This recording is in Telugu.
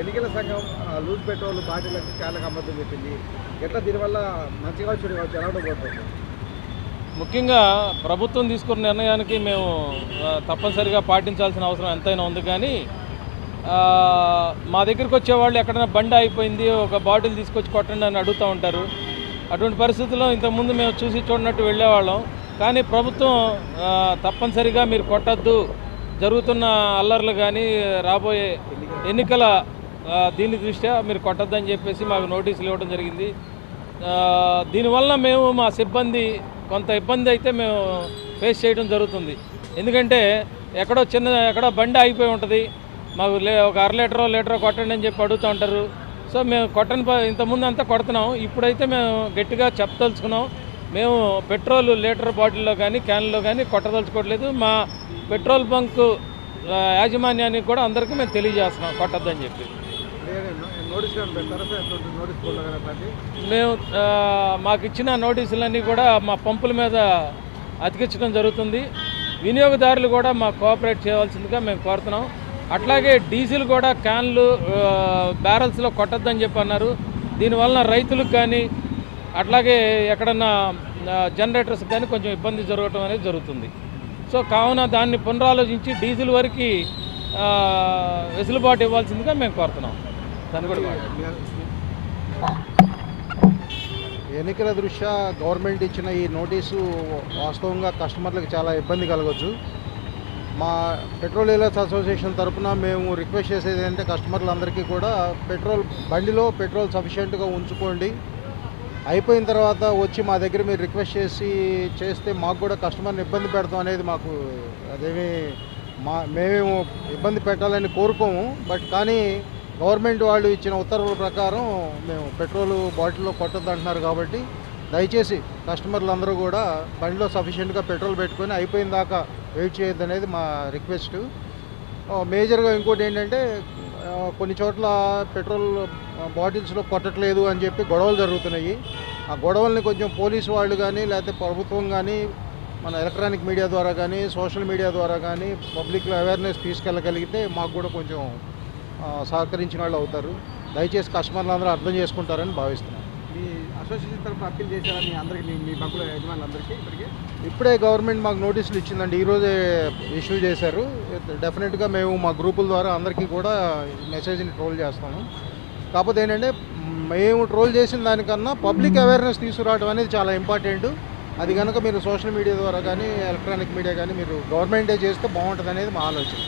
ఎన్నికల సంఘం లూజ్ పెట్రోల్ బాటిలకు క్యాన్లకు అమ్మతం చెప్పింది. ఎట్లా దీనివల్ల మంచిగా వచ్చి కావచ్చు ఎలా ఉండబోతుంది? ముఖ్యంగా ప్రభుత్వం తీసుకున్న నిర్ణయానికి మేము తప్పనిసరిగా పాటించాల్సిన అవసరం ఎంతైనా ఉంది. కానీ మా దగ్గరికి వచ్చేవాళ్ళు ఎక్కడైనా బండి అయిపోయింది ఒక బాటిల్ తీసుకొచ్చి కొట్టండి అని అడుగుతూ ఉంటారు. అటువంటి పరిస్థితుల్లో ఇంతకుముందు మేము చూసి చూడనట్టు వెళ్ళేవాళ్ళం. కానీ ప్రభుత్వం తప్పనిసరిగా మీరు కొట్టద్దు. జరుగుతున్న అల్లర్లు కానీ రాబోయే ఎన్నికల దీని దృష్ట్యా మీరు కొట్టద్దని చెప్పేసి మాకు నోటీసులు ఇవ్వడం జరిగింది. దీనివల్ల మేము మా సిబ్బంది కొంత ఇబ్బంది అయితే మేము ఫేస్ చేయడం జరుగుతుంది. ఎందుకంటే ఎక్కడో చిన్న ఎక్కడో బండి ఆగిపోయి ఉంటుంది. మాకు లే ఒక అర లీటరో లీటరో కొట్టండి అని చెప్పి అడుగుతూ ఉంటారు. సో మేము కొట్టని ఇంతకుముందు అంతా కొడుతున్నాం. ఇప్పుడైతే మేము గట్టిగా చెప్పదలుచుకున్నాం. మేము పెట్రోల్ లీటర్ బాటిల్లో కానీ క్యాన్లో కానీ కొట్టదలుచుకోవట్లేదు. మా పెట్రోల్ బంక్ యాజమాన్యానికి కూడా అందరికీ మేము తెలియజేస్తున్నాం కొట్టద్దని చెప్పి. మేము మాకు ఇచ్చిన నోటీసులన్నీ కూడా మా పంపుల మీద అతికించడం జరుగుతుంది. వినియోగదారులు కూడా మాకు కోఆపరేట్ చేయవలసిందిగా మేము కోరుతున్నాం. అట్లాగే డీజిల్ కూడా క్యాన్లు బ్యారల్స్లో కొట్టద్దని చెప్పి అన్నారు. దీనివలన రైతులకు కానీ అట్లాగే ఎక్కడన్నా జనరేటర్స్ కానీ కొంచెం ఇబ్బంది జరగటం అనేది జరుగుతుంది. సో కావున దాన్ని పునరాలోచించి డీజిల్ వరకు వెసులుబాటు ఇవ్వాల్సిందిగా మేము కోరుతున్నాం. దాన్ని కూడా ఎన్నికల దృష్ట్యా గవర్నమెంట్ ఇచ్చిన ఈ నోటీసు వాస్తవంగా కస్టమర్లకు చాలా ఇబ్బంది కలగవచ్చు మా పెట్రోల్ డీలర్స్ అసోసియేషన్ తరపున మేము రిక్వెస్ట్ చేసేది ఏంటంటే కస్టమర్లందరికీ కూడా పెట్రోల్ బండిలో పెట్రోల్ సఫిషియెంట్గా ఉంచుకోండి. అయిపోయిన తర్వాత వచ్చి మా దగ్గర మీరు రిక్వెస్ట్ చేసి చేస్తే మాకు కూడా కస్టమర్ని ఇబ్బంది పెడతాం అనేది మాకు అదేమి మా మేమేమో ఇబ్బంది పెట్టాలని కోరుకోము. బట్ కానీ గవర్నమెంట్ వాళ్ళు ఇచ్చిన ఉత్తర్వుల ప్రకారం మేము పెట్రోల్ బాటిల్లో కొట్టద్దు అంటున్నారు కాబట్టి దయచేసి కస్టమర్లు అందరూ కూడా బండిలో సఫిషియెంట్గా పెట్రోల్ పెట్టుకొని అయిపోయిన దాకా వెయిట్ చేయొద్దు అనేది మా రిక్వెస్ట్. మేజర్గా ఇంకోటి ఏంటంటే కొన్ని చోట్ల పెట్రోల్ బాటిల్స్లో కొట్టట్లేదు అని చెప్పి గొడవలు జరుగుతున్నాయి. ఆ గొడవల్ని కొంచెం పోలీసు వాళ్ళు కానీ లేకపోతే ప్రభుత్వం కానీ మన ఎలక్ట్రానిక్ మీడియా ద్వారా కానీ సోషల్ మీడియా ద్వారా కానీ పబ్లిక్లో అవేర్నెస్ తీసుకెళ్ళగలిగితే మాకు కూడా కొంచెం సహకరించిన వాళ్ళు అవుతారు. దయచేసి కస్టమర్లు అందరూ అర్థం చేసుకుంటారని భావిస్తున్నాను. మీ అసోసియేషన్ తరఫున అప్పీల్ చేశారా మీ అందరికి మీ మీ బంకుల యజమానులందరికీ ఇప్పటికీ? ఇప్పుడే గవర్నమెంట్ మాకు నోటీసులు ఇచ్చిందండి. ఈరోజే ఇష్యూ చేశారు. డెఫినెట్గా మేము మా గ్రూపుల ద్వారా అందరికీ కూడా మెసేజ్ని ట్రోల్ చేస్తాము. కాకపోతే ఏంటంటే మేము ట్రోల్ చేసిన దానికన్నా పబ్లిక్ అవేర్నెస్ తీసుకురావడం అనేది చాలా ఇంపార్టెంట్ అది కనుక మీరు సోషల్ మీడియా ద్వారా కానీ ఎలక్ట్రానిక్ మీడియా కానీ మీరు గవర్నమెంటే చేస్తే బాగుంటుంది అనేది మా ఆలోచన.